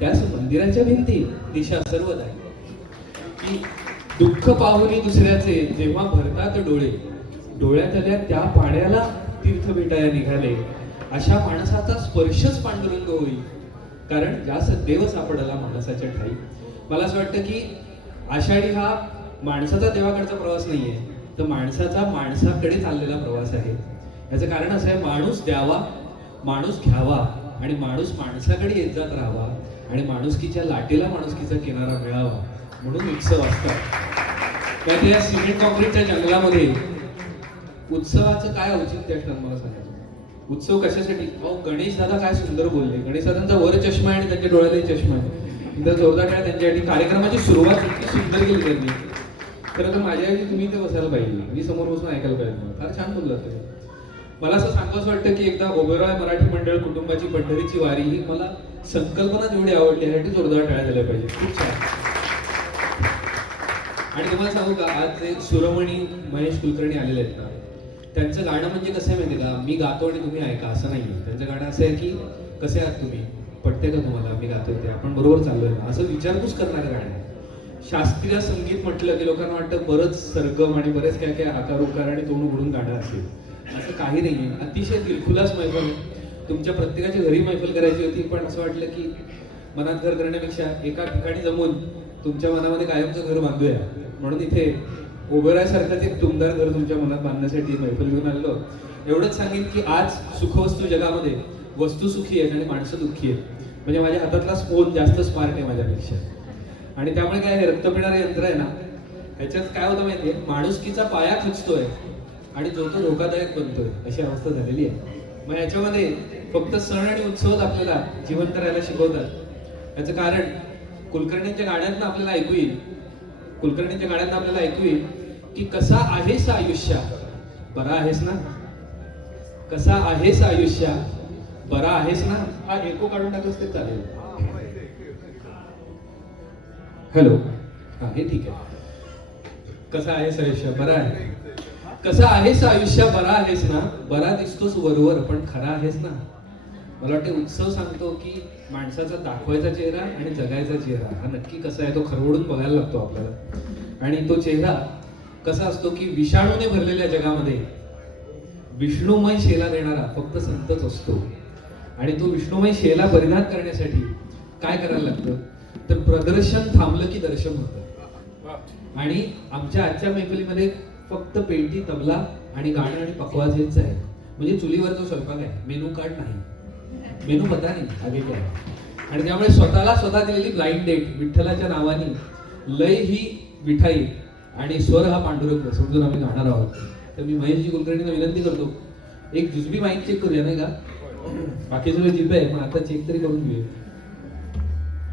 त्याच मंदिराच्या भिंती दिशा सर्व दाही. की दुःख पाहुनी दुसऱ्याचे जेव्हा भरतात डोळे, डोळ्यात आल्या त्या पाण्याला तीर्थ भेटायला निघाले. अशा माणसाचा स्पर्शच पांडुरंग होईल, कारण जास्त देव सापडला माणसाच्या ठाई. मला असं वाटतं की आषाढी हा माणसाचा देवाकडचा प्रवास नाहीये, तर माणसाचा माणसाकडे चाललेला प्रवास आहे. याचं कारण असं आहे, माणूस द्यावा, माणूस घ्यावा आणि माणूस माणसाकडे येत जात राहावा आणि माणुसकीच्या लाटेला माणुसकीचा किनारा मिळावा, म्हणून उत्सव असतात. त्या या सिमेंट कॉन्क्रीटच्या जंगलामध्ये उत्सवाचं काय औचित्य असणार मला सांगायचं. उत्सव कशासाठी? गणेश दादा काय सुंदर बोलले. गणेश दादांचा वर चष्मा आहे आणि त्यांच्या डोळ्यालाही चष्मा आहे. एकदा जोरदार टाळ्या त्यांच्यासाठी. कार्यक्रमाची सुरुवात इतकी सुंदर केली त्यांनी. खरं तर माझ्याऐवजी तुम्ही इथे बसायला पाहिजे, मी समोर बसून ऐकायला पाहिजे. फार छान बोलला तुम्ही. मला असं सांगावंच वाटतं की एकदा ओबेरॉय मराठी मंडळ कुटुंबाची पंढरीची वारी ही मला संकल्पना जेवढी आवडली यासाठी जोरदार टाळ्या झाल्या पाहिजे. खूप छान. आणि तुम्हाला सांगू का, आज ते सुरमणी महेश कुलकर्णी आलेले आहेत ना, त्यांचं गाणं म्हणजे कसं आहे माहिती का, मी गातो आणि तुम्ही ऐका असं नाहीये. त्यांचं गाणं असं आहे की कसे आहात तुम्ही, पटते का तुम्हाला मी गातोय ते, आपण बरोबर चाललोय ना, असं विचारपूस करणारं गाणं आहे. शास्त्रीय संगीत म्हटलं की लोकांना वाटतं बरंच सरगम आणि बरेच काय काय आकार उकार आणि तोंड उघडून गाणं असेल. असं काही नाहीये. अतिशय दिलखुलास मैफल. तुमच्या प्रत्येकाच्या घरी मैफल करायची होती, पण असं वाटलं की मनात घर करण्यापेक्षा एका ठिकाणी जमून तुमच्या मनामध्ये कायमचं घर बांधूया, म्हणून इथे ओबेरॉय सारखंच एक तुमदार घर तुमच्या मनात बांधण्यासाठी मैफल घेऊन आलेलो. एवढंच सांगेन की आज सुखवस्तू जगामध्ये वस्तू सुखी आहेत आणि माणसं दुःखी आहेत. म्हणजे माझ्या हातातला फोन जास्त स्मार्ट आहे माझ्यापेक्षा. आणि त्यामुळे काय, हे रक्त पिणारं यंत्र आहे ना, ह्याच्यात काय होतं माहितीये, माणुसकीचा पाया खचतोय आणि जो तो धोकादायक बनतोय, अशी अवस्था झालेली आहे. मग याच्यामध्ये फक्त सण आणि उत्सवच आपल्याला जिवंत राहायला शिकवतात. याचं कारण कुलकर्णींच्या गाण्यातनं आपल्याला ऐकू येईल. कुलकर्णींच्या गाण्यातनं आपल्याला ऐकू येईल की कसा आहेस आयुष्य, बरा आहेस ना, कसा आहेस आयुष्य, बरा आहेस ना. हा एको काढून टाकलंच ते चालेल. हॅलो, हा हे ठीक आहे. कसा आहेस आयुष्य, बरा आहे. कसा आहेस आयुष्य, बरा आहेस ना, बरा दिसतोस वरवर पण खरा आहेस ना. मला वाटतं उत्सव सांगतो की माणसाचा दाखवायचा चेहरा आणि जगायचा चेहरा हा नक्की कसा आहे तो खरवडून बघायला लागतो आपल्याला. आणि तो चेहरा कसा असतो की विषाणूने भरलेल्या जगामध्ये विष्णुमय शेला देणारा फक्त संतच असतो. आणि तो विष्णुमय शेला परिधान करण्यासाठी काय करायला लागतं, तर प्रदर्शन थांबलं की दर्शन होतं. आणि आमच्या आजच्या मैफलीमध्ये फक्त पेटी, तबला आणि गाणं आणि पकवाज हेच आहे. म्हणजे चुलीवरचा स्वयंपाक आहे, मेनू कार्ड नाही, मेनू पता नाही आगे काय. आणि त्यामुळे स्वतःला स्वतः दिलेली ब्लाइंड डेट, विठ्ठलाच्या नावाने लय ही विठाई आणि स्वर हा पांडुरंग समजून आम्ही गाणार आहोत. तर मी महेशजी कुलकर्णींना विनंती करतो, एक जुजबी माईक चेक करूया नाही का. बाकी सगळं जिप आहे, पण आता चेक तरी करून घेऊया.